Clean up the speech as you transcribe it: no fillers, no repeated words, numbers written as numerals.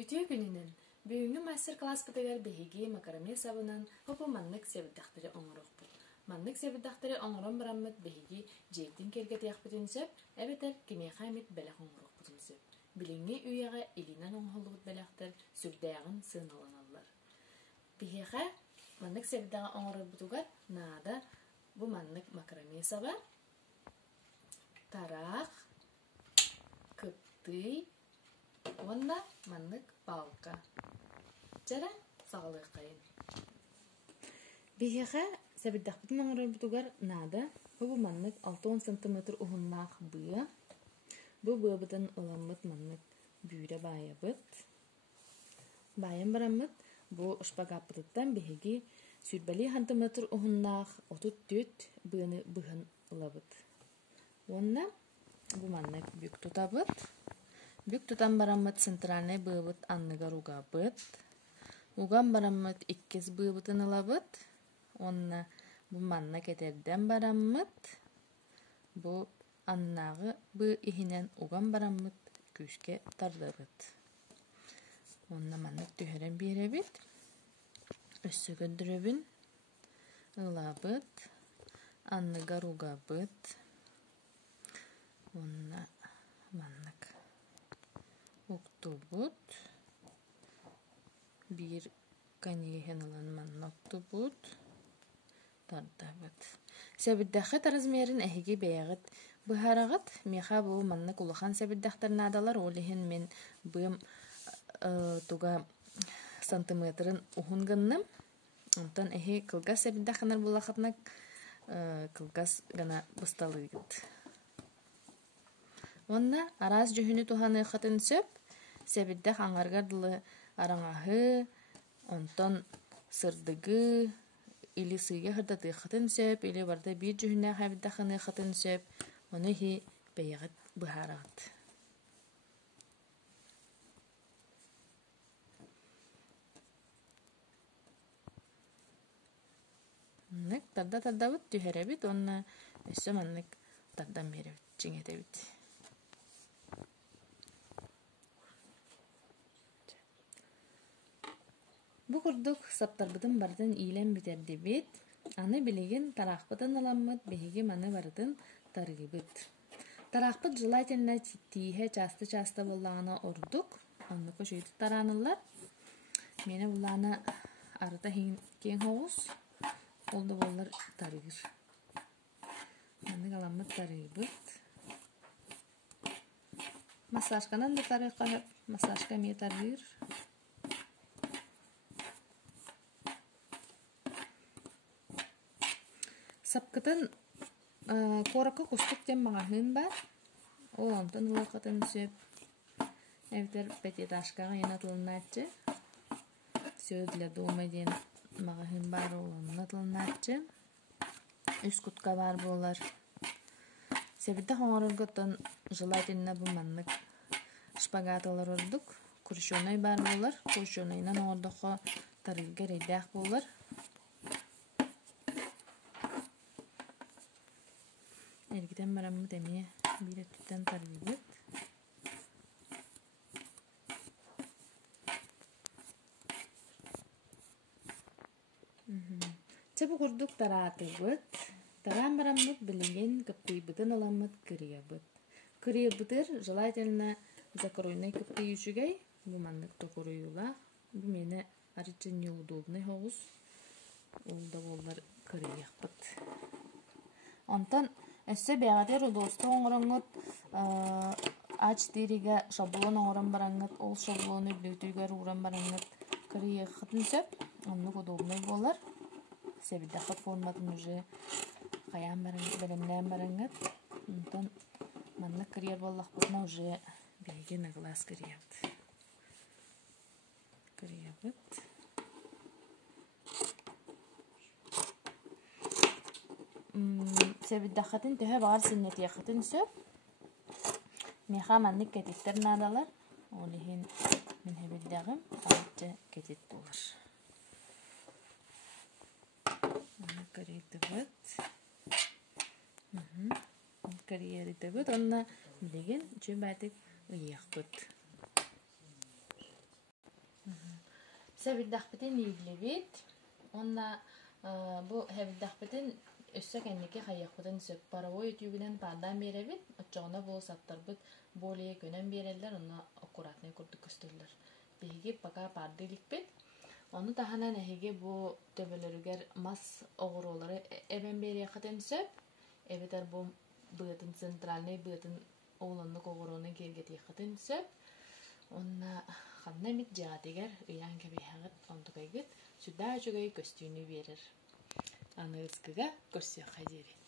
Ütüö gününün бүгүнгү мастер-класс бытыгар беһиги макраме сабынан хопу маннык себиддахтары оҥорохпут. Маннык себиддахтары оҥорон бараммыт беһиги жейтин кергетиахпытын сөп, эбетер кимиэхэ эмит бэлэх оҥорохпутун сөп. Билиңҥи үйэҕэ илинэн оҥоһуллубут бэлэхтэр сүрдээҕин сыыналаналлар. Биһиэхэ маннык себиддаҕа оҥорорбутугар наада бу маннык макраме саба тараах, кыптый, онна маннык палка. Жара саҕалыаххайын. Биһиэхэ себиддахпытын оҥорорбутугар наада бу маннык 6 сантиметр уһуннаах быа. Бу быабытын ыламмыт маннык бүүрэ баайабыт. Баайан бараммыт бу шпагаппытыттан биһиги сүүрбэли сантиметр уһуннаах 34 быаны быһан ылабыт. Онна бу маннык бүк тутабыт. Бүк тутан бараммыт центральный быабыт анныгар угабыт. Уган бараммыт иккис быабытын ылабыт. Онна бу маннык этерден бараммыт. Бу аннаагы быы иһинэн уган бараммыт күүске тардабыт. Онна маннык түһэрэн биэрэбит. Өссөгөндүрөбүн ылабыт. Анныгар угабыт. Онна маннык уктубут. Бир каниэхэн ылан манна уктубут. Тардабыт. Себиддэххэ размерин эһиги бэйэҕит быһарагат миэхэ бу маннык улахан себиддэхтэр наадалар олиһин мен быам туга сантиметрын уһун гынным. Онтон эһи кылгас себиддэххэнэр буллахатнак кылгас гана бысталыыгыт. Онна араас жүһүнү туһаныахатын сөп, себиддэх аҥаргар дылы араҥаһы, онтон сырдыгы, или сыыга хырдатыахатын сөп, или барда биир жүһүнээх эбиддэххыныахатын сөп, ону иһи бэйэҕит быһаарагат. Маннык тарда-тардабыт түһэрэбит, онна өссө маннык тардан биэрэбит, чиҥэтэбит. Бу курдук саптарбытын бардын иилэн битердибит, аны билигин тараахпытын ыламмыт биһиги маны бардын тарыыбыт. Тараахпыт желательно тииһэ часта буллаҕына ордук, оннуку шүйдүк тарааныллар. Мені буллаана арыта киэн хоҕус, ол да буоллар тарыыр. Маннык аламмыт тарыыбыт. Массажканан да тарыыкка, массажка мие тарыыр. Сапкытын коракка кустук тем маҕаһыын бар. Ол онтон ылаахатын сөп. Эбитер пятиэтажкаҕа ена тылынааччы. Все для дома диэн маҕаһыын бар, ол онна тылынааччы. Үс кутка бар буолар. Себиддэх оҥорорготтон желательно бу маннык шпагаталар ордук. Курщоной бар буолар. Курщонойнан оҥордоххо тарыырга эйдээх буолар. Эргитен бараммыт эмиэ бииреттиттен тарыыбыт. Чебу курдук тараатыбыт. Тараан бараммыт билигин кыптыйбытын ыламмыт кырыйабыт. Кырыйабытыр желательно закоройной кыптыйүүчүгэй бу маннык токуруйуулаах. Бу мени арычын неудобный хоҕус. Ол да буоллар кырыйахпыт. Онтон өссө бэҕэтэ рудосту оҥороҥҥут А4-га шаблон оҥорон бараҥҥыт, ол шаблону бүлүтүгэр ууран бараҥҥыт кырыйаххытын сөп, оннук удобный буолар. Себиддэххыт форматын уже хайаан бэлэмнээн бараҥҥыт. Онтон маннык кырыйар буоллахпытына уже биһиги наглас кырыйабыт. Себиддэххытын төһө баҕар синнэтиэххытын сөп, миэхэ маннык кэтиттэр наадалар, ол иһин мин хэбирдэҕим аҕачча кэтит булар. Кырыйарытыбыт, онна билигин үчүн баатык ыйыахпыт. Səbirdəxbitin iyilibit. Onna bu həbirdəxbitin өссө кәннеке хайяқпытын сөп паровой өтүүгүнен пардан беребит, отчоғына бұл саттарбыт более көнен берелер, онна аккуратный курдук көстөллөр. Биһиги пока пардылик бит. Оны таханан әһиге бу төбөлөрүгер мас оғыролары эбен бере катын сөп. Эбетер бу быытын центральный быытын оғлоннук оғыроны кергети катын сөп. Онна ханна мит жаатыгер ыян кебиһагыт онтукайгыт сүдда үчүгэй көстүүнү берер. Анырыскыга көрсөк хадери.